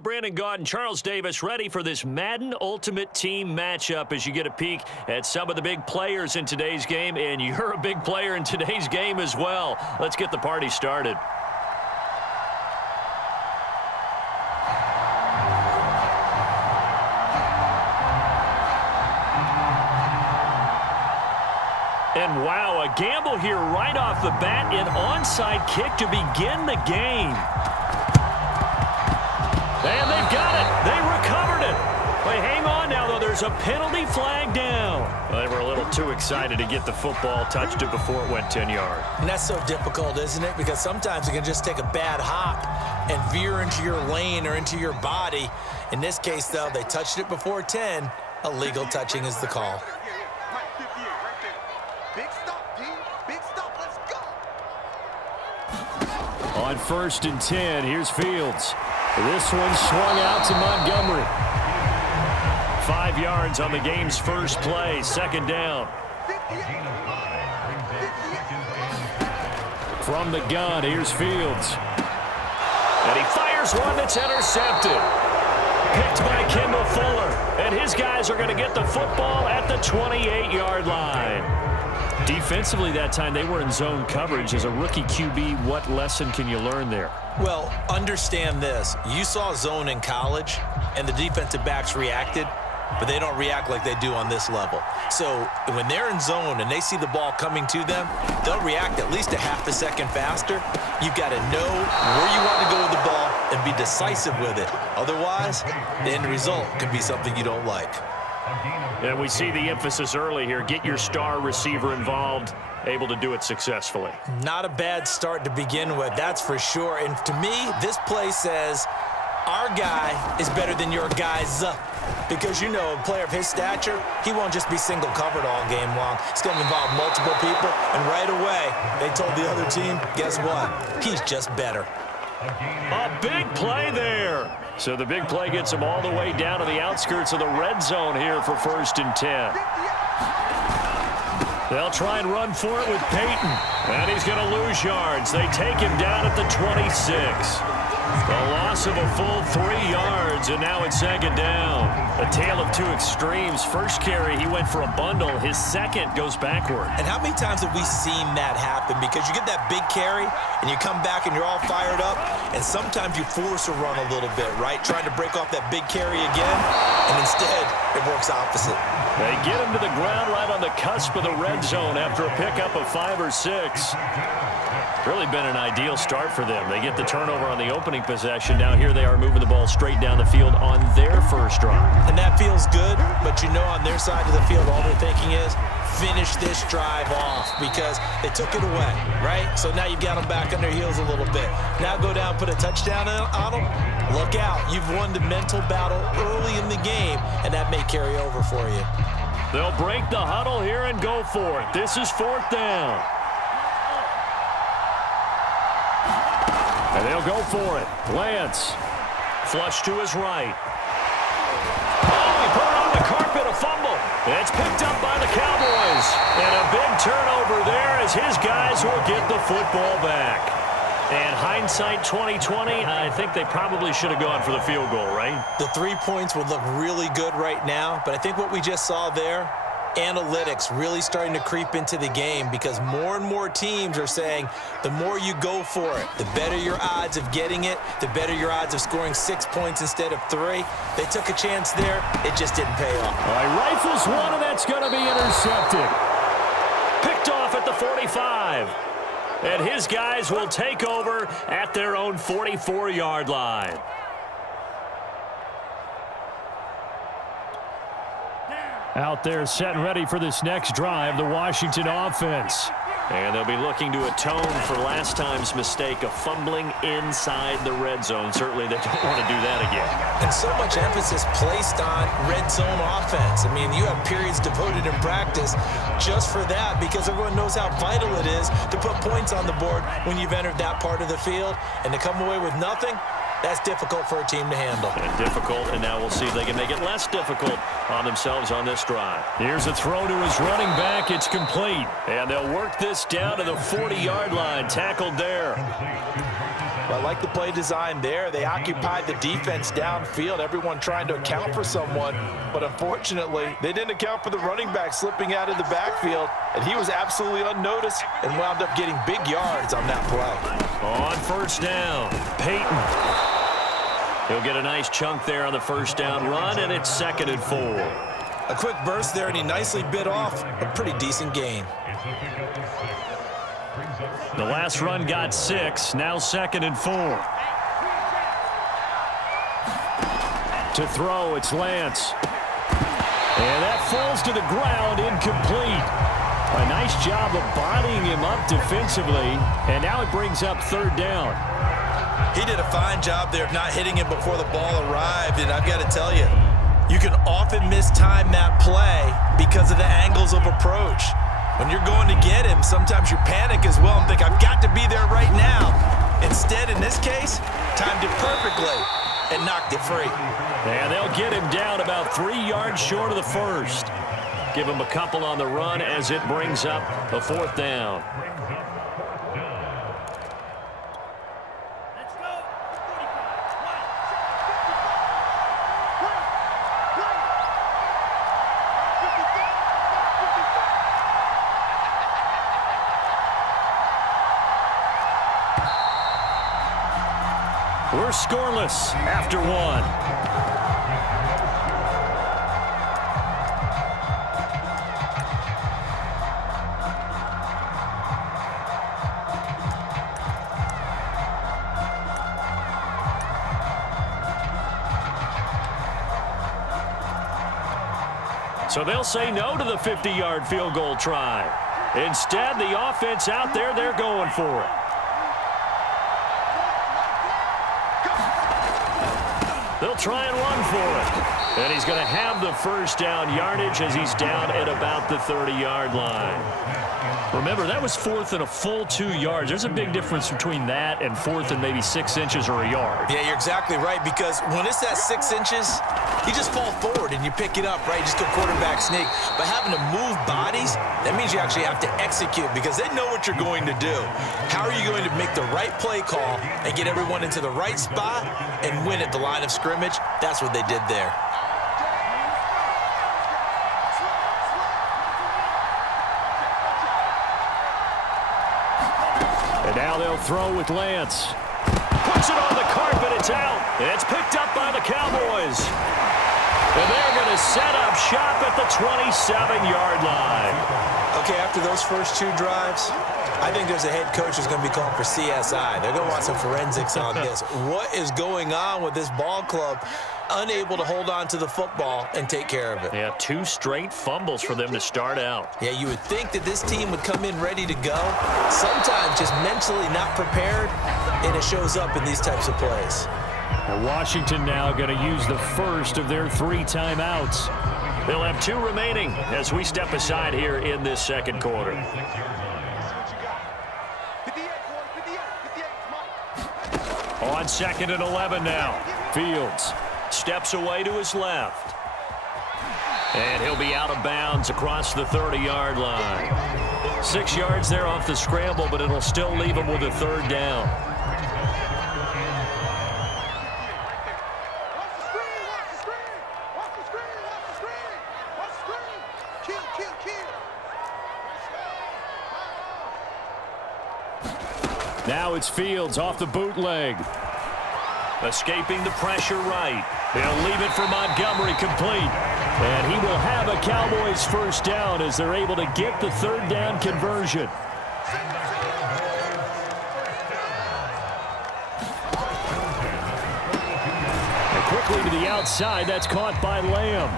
Brandon Gaud and Charles Davis ready for this Madden Ultimate Team matchup as you get a peek at some of the big players in today's game, and you're a big player in today's game as well. Let's get the party started. And wow, a gamble here right off the bat, an onside kick to begin the game. And they've got it. They recovered it. Wait, hang on now, though. There's a penalty flag down. Well, they were a little too excited to get the football, touched it before it went 10 yards. And that's so difficult, isn't it? Because sometimes it can just take a bad hop and veer into your lane or into your body. In this case, though, they touched it before 10. Illegal touching is the call. On 1st and 10, here's Fields. This one swung out to Montgomery. 5 yards on the game's first play, 2nd down. From the gun, here's Fields. And he fires one that's intercepted. Picked by Kendall Fuller. And his guys are going to get the football at the 28-yard line. Defensively that time, they were in zone coverage. As a rookie QB, what lesson can you learn there? Well, understand this. You saw zone in college, and the defensive backs reacted, but they don't react like they do on this level. So when they're in zone and they see the ball coming to them, they'll react at least a half a second faster. You've got to know where you want to go with the ball and be decisive with it. Otherwise, the end result can be something you don't like. And we see the emphasis early here. Get your star receiver involved, able to do it successfully. Not a bad start to begin with, that's for sure. And to me, this play says our guy is better than your guys. Because, you know, a player of his stature, he won't just be single covered all game long. It's going to involve multiple people. And right away, they told the other team, guess what? He's just better. A big play there. So the big play gets him all the way down to the outskirts of the red zone here for 1st and 10. They'll try and run for it with Peyton. And he's going to lose yards. They take him down at the 26. A loss of a full 3 yards, and now it's 2nd down. A tale of two extremes. First carry, he went for a bundle. His second goes backward. And how many times have we seen that happen? Because you get that big carry, and you come back and you're all fired up, and sometimes you force a run a little bit, right? Trying to break off that big carry again, and instead it works opposite. They get him to the ground right on the cusp of the red zone after a pickup of 5 or 6. Really been an ideal start for them. They get the turnover on the opening possession. Now here they are moving the ball straight down the field on their first drive. And that feels good, but you know on their side of the field all they're thinking is finish this drive off because they took it away, right? So now you've got them back on their heels a little bit. Now go down, put a touchdown on them. Look out. You've won the mental battle early in the game, and that may carry over for you. They'll break the huddle here and go for it. This is 4th down. And they'll go for it. Lance. Flush to his right. Oh, he put it on the carpet, a fumble. It's picked up by the Cowboys. And a big turnover there as his guys will get the football back. And hindsight 2020, I think they probably should have gone for the field goal, right? The 3 points would look really good right now, but I think what we just saw there, analytics really starting to creep into the game because more and more teams are saying the more you go for it, the better your odds of getting it, the better your odds of scoring 6 points instead of 3. They took a chance there. It just didn't pay off. All right, rifles one, and that's going to be intercepted. Picked off at the 45. And his guys will take over at their own 44-yard line. Out there set and ready for this next drive, the Washington offense. And they'll be looking to atone for last time's mistake of fumbling inside the red zone. Certainly they don't want to do that again. And so much emphasis placed on red zone offense. I mean, you have periods devoted in practice just for that because everyone knows how vital it is to put points on the board when you've entered that part of the field. And to come away with nothing, that's difficult for a team to handle. And difficult, and now we'll see if they can make it less difficult on themselves on this drive. Here's a throw to his running back. It's complete. And they'll work this down to the 40-yard line. Tackled there. But I like the play design there. They occupied the defense downfield, everyone trying to account for someone. But unfortunately, they didn't account for the running back slipping out of the backfield, and he was absolutely unnoticed and wound up getting big yards on that play. On first down, Peyton. He'll get a nice chunk there on the first down run, and it's 2nd and 4. A quick burst there, and he nicely bit off a pretty decent gain. The last run got 6, now 2nd and 4. To throw, it's Lance. And that falls to the ground, incomplete. A nice job of bodying him up defensively, and now it brings up 3rd down. He did a fine job there of not hitting him before the ball arrived, and I've got to tell you, you can often mistime that play because of the angles of approach. When you're going to get him, sometimes you panic as well and think, I've got to be there right now. Instead, in this case, timed it perfectly and knocked it free. And they'll get him down about 3 yards short of the first. Give him a couple on the run as it brings up a 4th down. We're scoreless after 1. So they'll say no to the 50-yard field goal try. Instead, the offense out there, they're going for it. They'll try and run for it. And he's going to have the first down yardage as he's down at about the 30-yard line. Remember, that was 4th and a full 2 yards. There's a big difference between that and 4th and maybe 6 inches or a yard. Yeah, you're exactly right, because when it's that 6 inches, you just fall forward and you pick it up, right? You just go quarterback sneak. But having to move bodies, that means you actually have to execute because they know what you're going to do. How are you going to make the right play call and get everyone into the right spot and win at the line of scrimmage? That's what they did there. And now they'll throw with Lance. Puts it on the carpet. It's out. And it's picked up by the Cowboys. And they're going to set up shop at the 27-yard line. Okay, after those first 2 drives, I think there's a head coach who's going to be calling for CSI. They're going to want some forensics on this. What is going on with this ball club? Unable to hold on to the football and take care of it. Yeah, 2 straight fumbles for them to start out. Yeah, you would think that this team would come in ready to go. Sometimes just mentally not prepared, and it shows up in these types of plays. And Washington now going to use the first of their 3 timeouts. They'll have 2 remaining as we step aside here in this second quarter. On 2nd and 11 now. Fields steps away to his left. And he'll be out of bounds across the 30-yard line. 6 yards there off the scramble, but it'll still leave him with a 3rd down. Now it's Fields off the bootleg. Escaping the pressure right. They'll leave it for Montgomery complete. And he will have a Cowboys first down as they're able to get the 3rd down conversion. And quickly to the outside. That's caught by Lamb.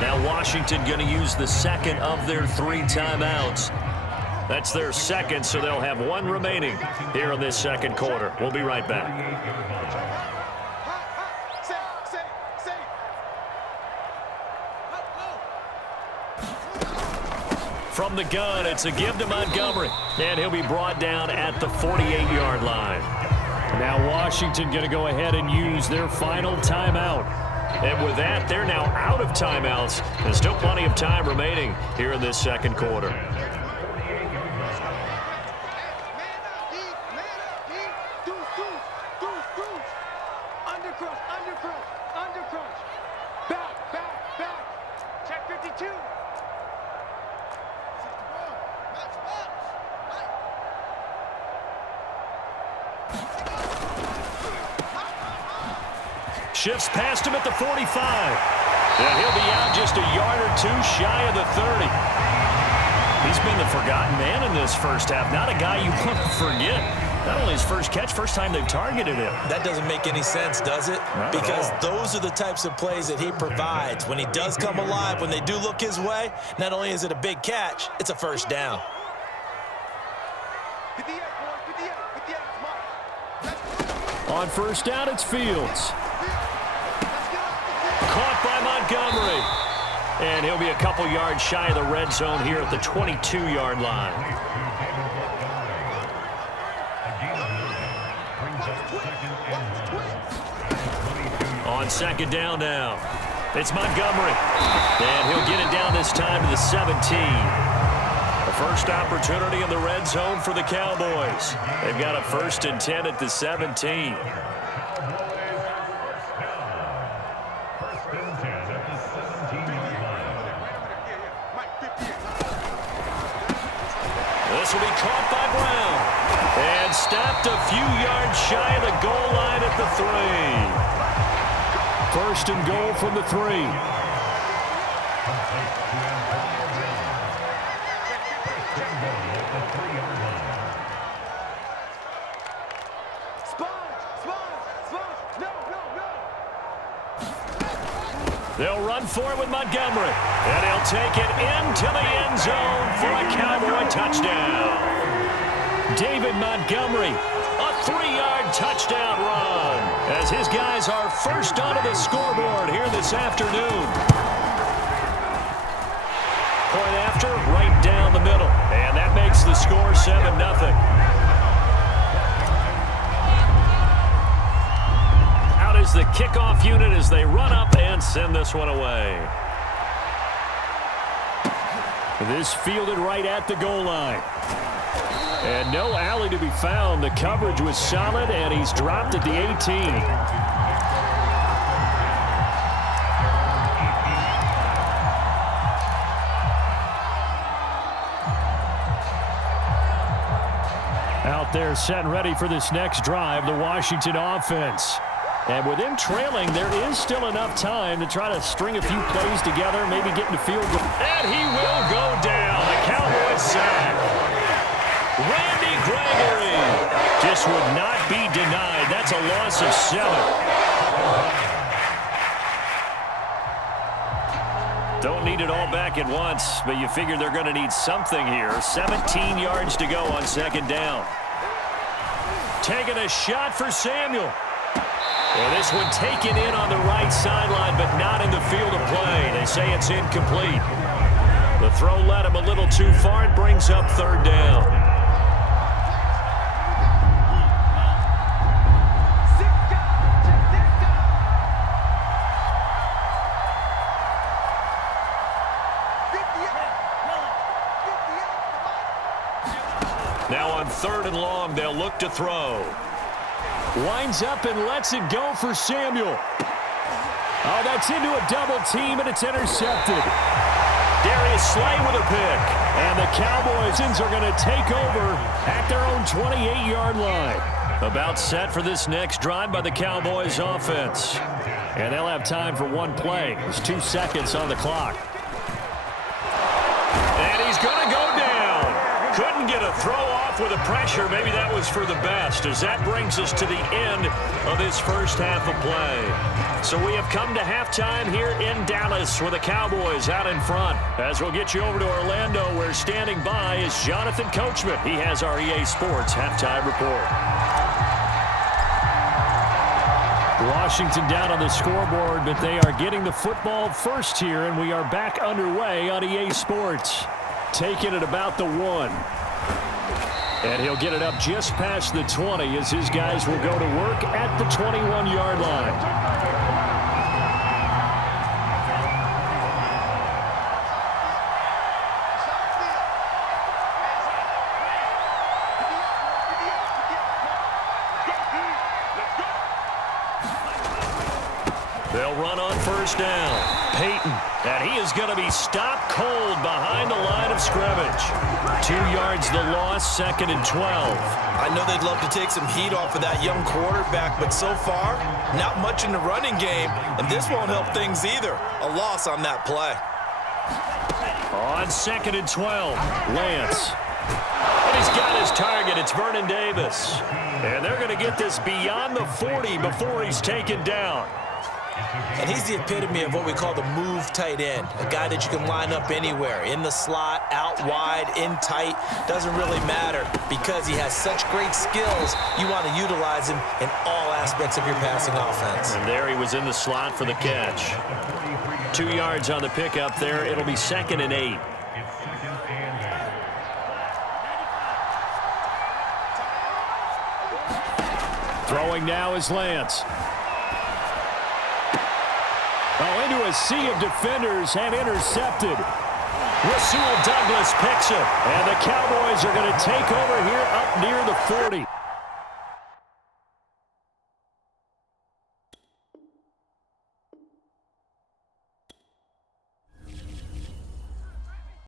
Now Washington going to use the 2nd of their 3 timeouts. That's their 2nd, so they'll have 1 remaining here in this 2nd quarter. We'll be right back. From the gun, it's a give to Montgomery, and he'll be brought down at the 48-yard line. Now Washington going to go ahead and use their final timeout. And with that, they're now out of timeouts. There's still plenty of time remaining here in this 2nd quarter. Under crunch. Under crunch. Back, back, back. Check 52. Shifts past him at the 45. And he'll be out just a yard or two shy of the 30. He's been the forgotten man in this first half. Not a guy you want to forget. Not only his first catch, first time they've targeted him. That doesn't make any sense, does it? Because those are the types of plays that he provides. When he does come alive, when they do look his way, not only is it a big catch, it's a first down. On first down, it's Fields. Caught by Montgomery. And he'll be a couple yards shy of the red zone here at the 22-yard line. On second down now, it's Montgomery. And he'll get it down this time to the 17. The first opportunity in the red zone for the Cowboys. They've got a 1st and 10 at the 17. This will be caught by Brown. And stopped a few yards shy of the goal line at the 3. 1st and goal from the 3. They'll run for it with Montgomery. And he'll take it into the end zone for a Cowboy touchdown. David Montgomery, a 3-yard touchdown run, as his guys are first onto the scoreboard here this afternoon. Point after, right down the middle. And that makes the score 7-0. Is the kickoff unit as they run up and send this one away. This fielded right at the goal line. And no alley to be found. The coverage was solid, and he's dropped at the 18. Out there set and ready for this next drive, the Washington offense. And with them trailing, there is still enough time to try to string a few plays together, maybe get into field goal. And he will go down. The Cowboys sack. Randy Gregory just would not be denied. That's a loss of 7. Don't need it all back at once, but you figure they're going to need something here. 17 yards to go on second down. Taking a shot for Samuel. Well, this one taken in on the right sideline, but not in the field of play. They say it's incomplete. The throw led him a little too far. It brings up 3rd down. Now on 3rd and long, they'll look to throw. Winds up and lets it go for Samuel. Oh, that's into a double team, and it's intercepted. Darius Slay with a pick. And the Cowboys are going to take over at their own 28-yard line. About set for this next drive by the Cowboys offense. And they'll have time for one play. There's 2 seconds on the clock. And he's going to go down. Couldn't get a throw off with the pressure. Maybe that was for the best, as that brings us to the end of this first half of play. So we have come to halftime here in Dallas with the Cowboys out in front. As we'll get you over to Orlando, where standing by is Jonathan Coachman. He has our EA Sports halftime report. Washington down on the scoreboard, but they are getting the football first here, and we are back underway on EA Sports. Taking it about the 1. And he'll get it up just past the 20 as his guys will go to work at the 21-yard line. They'll run on first down. Peyton, and he is going to be stopped cold behind the line of scrimmage. 2 yards the loss, 2nd and 12. I know they'd love to take some heat off of that young quarterback, but so far, not much in the running game, and this won't help things either. A loss on that play. On 2nd and 12, Lance. And he's got his target. It's Vernon Davis. And they're going to get this beyond the 40 before he's taken down. And he's the epitome of what we call the move tight end, a guy that you can line up anywhere, in the slot, out wide, in tight, doesn't really matter because he has such great skills. You want to utilize him in all aspects of your passing offense. And there he was in the slot for the catch. 2 yards on the pickup there. It'll be 2nd and 8. Throwing now is Lance. Oh, into a sea of defenders and intercepted. Rasul Douglas picks it. And the Cowboys are going to take over here up near the 40.